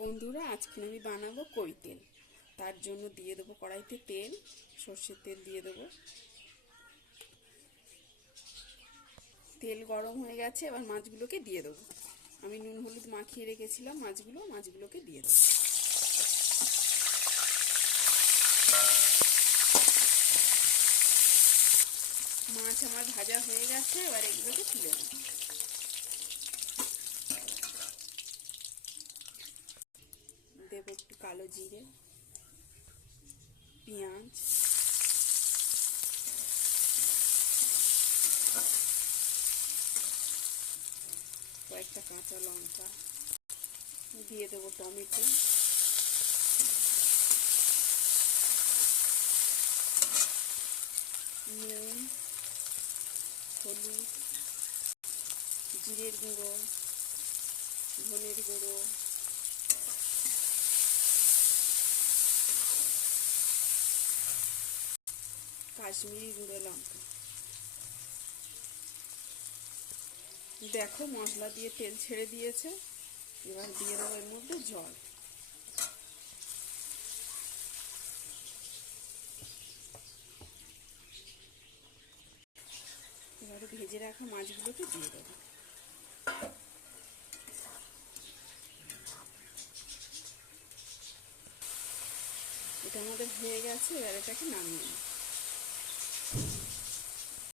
বন্ধুরা, আজকে আমি বানাবো কই তেল। তার জন্য দিয়ে দেবো কড়াইতে তেল, সর্ষের তেল দিয়ে দেবো। তেল গরম হয়ে গেছে, এবার মাছগুলোকে দিয়ে দেবো। আমি নুন হলুদ মাখিয়ে রেখেছিলাম মাছগুলোকে দিয়ে দেবো। মাছ আমার ভাজা হয়ে গেছে, এবার এগুলোকে তুলে নেব। দেবো একটু কালো জিরে, পেঁয়াজ, কয়েকটা কাঁচা লঙ্কা, দিয়ে দেবো টমেটো, নুন, হলুদ, জিরের গুঁড়ো, ধনের গুঁড়ো, কাশ্মীরি গুঁড়ো লঙ্কা। দেখো মশলা দিয়ে তেল ছেড়ে দিয়েছে, এবার দিয়ে দেবো এর মধ্যে জল। এবারে ভেজে রাখা মাছগুলোকে দিয়ে দেবো। এটা আমাদের হয়ে গেছে, এবার এটাকে নামিয়ে নেব।